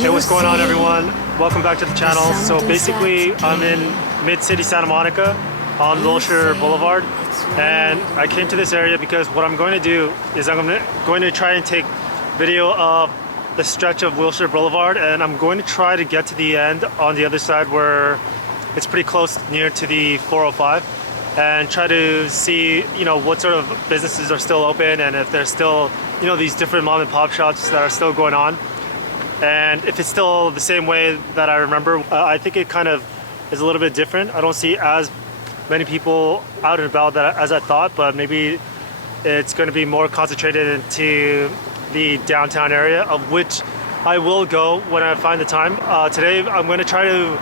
Hey, what's going on, everyone? Welcome back to the channel. So basically, I'm in mid-city Santa Monica on Wilshire Boulevard, and I came to this area because what I'm going to do is I'm going to try and take video of the stretch of Wilshire Boulevard, and I'm going to try to get to the end on the other side where it's pretty close near to the 405, and try to see, you know, what sort of businesses are still open, and if there's still, you know, these different mom and pop shops that are still going on. And if it's still the same way that I remember, I think it kind of is a little bit different. I don't see as many people out and about as I thought, but maybe it's going to be more concentrated into the downtown area, of which I will go when I find the time. Today I'm going to try to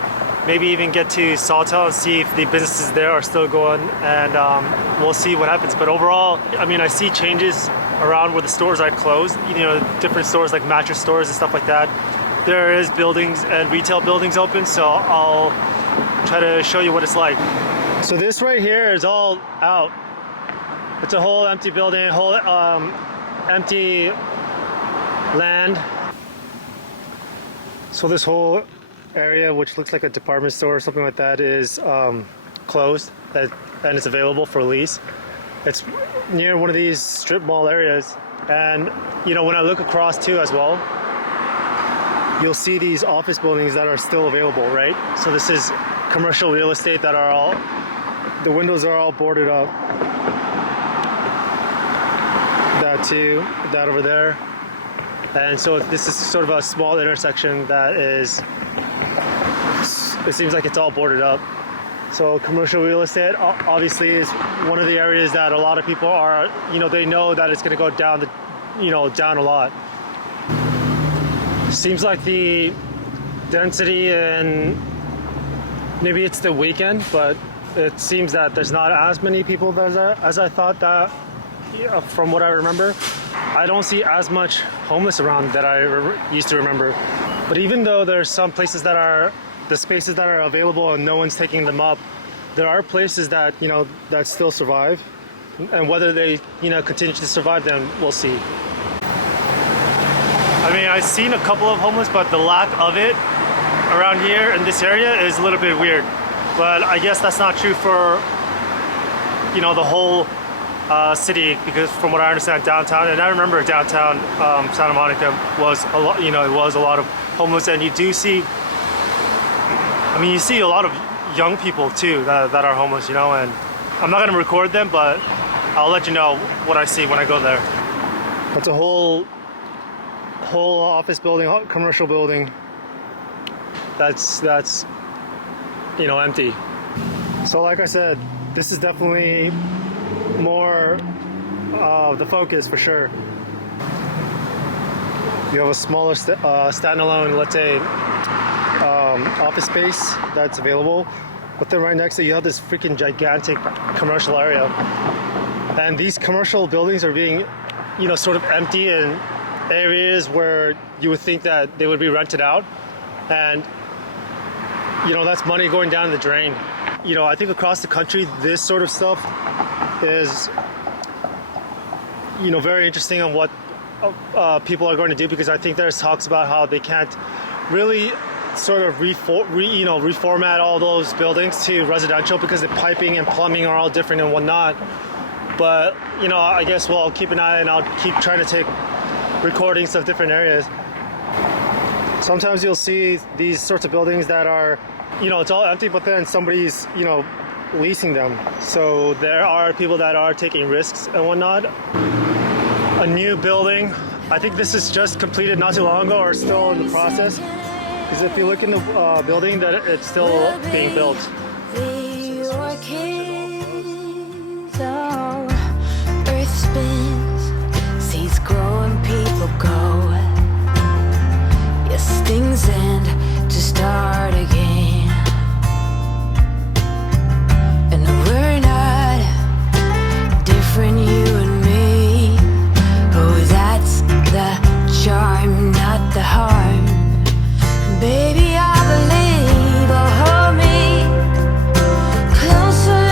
maybe even get to Sawtelle and see if the businesses there are still going, and we'll see what happens. But overall, I mean, I see changes around where the stores are closed, you know, different stores like mattress stores and stuff like that. There is buildings and retail buildings open, so I'll try to show you what it's like. So this right here is all out. It's a whole empty building, whole empty land. So this whole area, which looks like a department store or something like that, is closed and it's available for lease. It's near one of these strip mall areas, and you know, when I look across too as well, you'll see these office buildings that are still available, right? So this is commercial real estate that are all, the windows are all boarded up. That too, that over there. And so this is sort of a small intersection that is, it seems like it's all boarded up. So commercial real estate obviously is one of the areas that a lot of people are, you know, they know that it's going to go down, down a lot. Seems like the density, and maybe it's the weekend, but it seems that there's not as many people as I thought that, from what I remember. I don't see as much homeless around that I used to remember. But even though there's some places that are, the spaces that are available and no one's taking them up, there are places that, you know, that still survive. And whether they, you know, continue to survive, then we'll see. I mean, I've seen a couple of homeless, but the lack of it around here in this area is a little bit weird. But I guess that's not true for, you know, the whole city, because from what I understand, downtown, and I remember downtown Santa Monica was a lot, you know, it was a lot of homeless, and you do see, I mean, you see a lot of young people too that are homeless, you know, and I'm not going to record them, but I'll let you know what I see when I go there. It's a whole office building, commercial building that's you know, empty. So like I said, this is definitely more the focus for sure. You have a smaller standalone, let's say, office space that's available, but then right next to you have this freaking gigantic commercial area, and these commercial buildings are being, you know, sort of empty in areas where you would think that they would be rented out, and you know, that's money going down the drain. You know, I think across the country this sort of stuff is, you know, very interesting on what people are going to do, because I think there's talks about how they can't really sort of reformat all those buildings to residential because the piping and plumbing are all different and whatnot. But you know, I guess we'll keep an eye, and I'll keep trying to take recordings of different areas. Sometimes you'll see these sorts of buildings that are, you know, it's all empty, but then somebody's, you know, leasing them. So there are people that are taking risks and whatnot. A new building, I think this is just completed not too long ago, or still in the process, because if you look in the building, that it's still being built. Earth spins, seas grow and people go. Yes, things end to start again, and we're not different, you and me. Oh, that's the charm, not the harm. Baby, I believe, oh, hold me closer.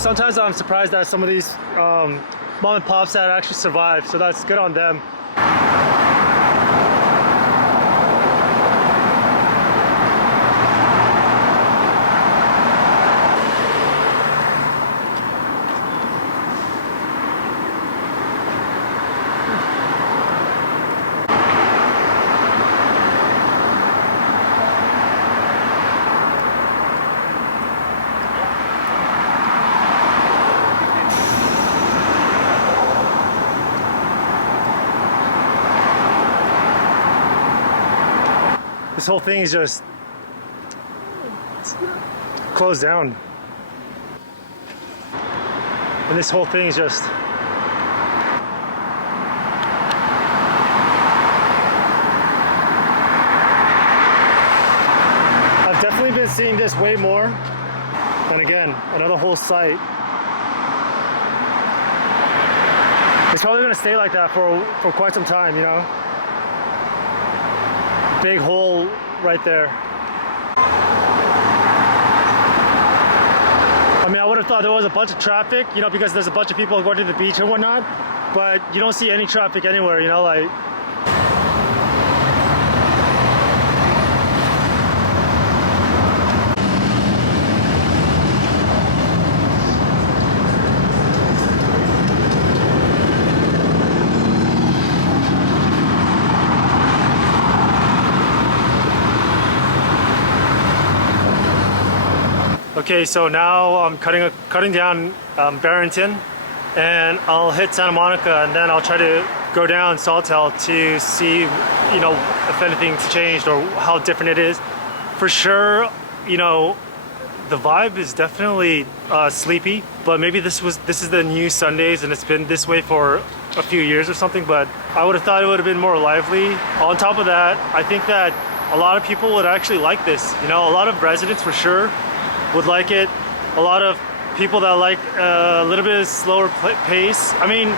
sometimes I'm surprised that some of these mom and pops that actually survive, so that's good on them. This whole thing is just closed down. And this whole thing is just I've definitely been seeing this way more. And again, another whole site. It's probably gonna stay like that for quite some time, you know? Big hole right there. I mean, I would have thought there was a bunch of traffic, you know, because there's a bunch of people going to the beach and whatnot, but you don't see any traffic anywhere, you know, like. Okay, so now I'm cutting down Barrington, and I'll hit Santa Monica, and then I'll try to go down Sawtelle to see, you know, if anything's changed or how different it is. For sure, you know, the vibe is definitely sleepy, but maybe this is the new Sundays, and it's been this way for a few years or something. But I would have thought it would have been more lively. On top of that, I think that a lot of people would actually like this. You know, a lot of residents for sure would like it. A lot of people that like a little bit slower pace. I mean,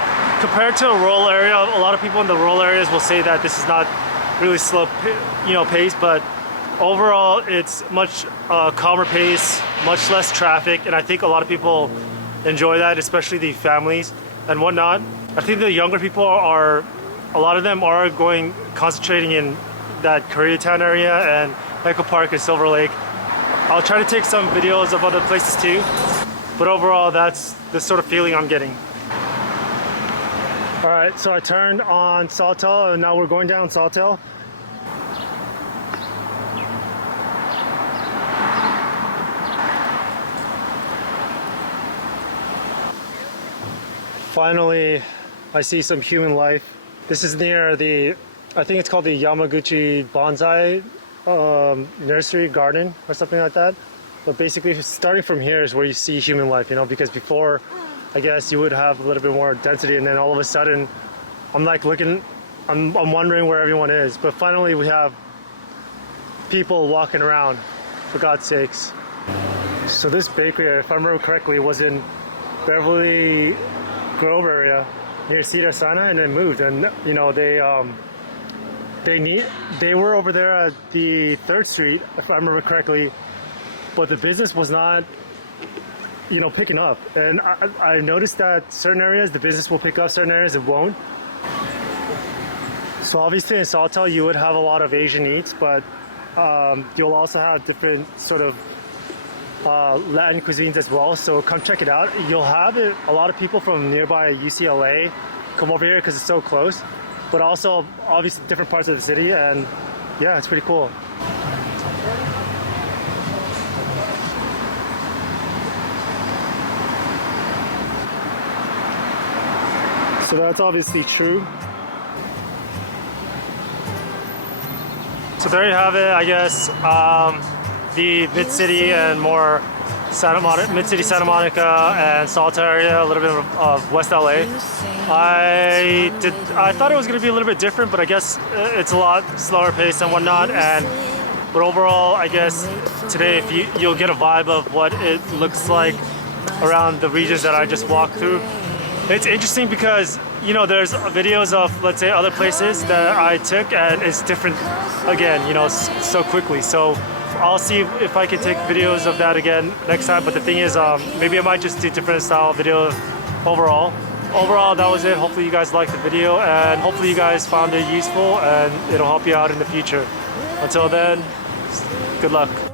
compared to a rural area, a lot of people in the rural areas will say that this is not really slow, you know, pace, but overall it's much calmer pace, much less traffic, and I think a lot of people enjoy that, especially the families and whatnot. I think the younger people a lot of them are concentrating in that Koreatown area and Echo Park and Silver Lake. I'll try to take some videos of other places too, but overall that's the sort of feeling I'm getting. All right, so I turned on Sawtelle, and now we're going down Sawtelle. Finally, I see some human life. This is near I think it's called the Yamaguchi Bonsai nursery garden or something like that. But basically starting from here is where you see human life, you know, because before I guess you would have a little bit more density, and then all of a sudden I'm like I'm wondering where everyone is. But finally we have people walking around, for God's sakes. So this bakery, if I remember correctly, was in Beverly Grove area near Cedar Sinai, and then moved, and you know they were over there at the 3rd Street, if I remember correctly, but the business was not, you know, picking up. And I noticed that certain areas the business will pick up, certain areas it won't. So obviously in Sawtelle you would have a lot of Asian eats, but you'll also have different sort of Latin cuisines as well. So come check it out. You'll have a lot of people from nearby UCLA come over here because it's so close, but also obviously different parts of the city, and yeah, it's pretty cool. So that's obviously true. So there you have it, I guess. The mid-city and more mid-city Santa Monica and Sawtelle area, a little bit of West LA. I thought it was going to be a little bit different, but I guess it's a lot slower pace and whatnot. But overall, I guess today you'll get a vibe of what it looks like around the regions that I just walked through. It's interesting because, you know, there's videos of, let's say, other places that I took, and it's different again, you know, so quickly. So I'll see if I can take videos of that again next time. But the thing is, maybe I might just do different style videos overall. Overall, that was it. Hopefully you guys liked the video, and hopefully you guys found it useful and it'll help you out in the future. Until then, good luck.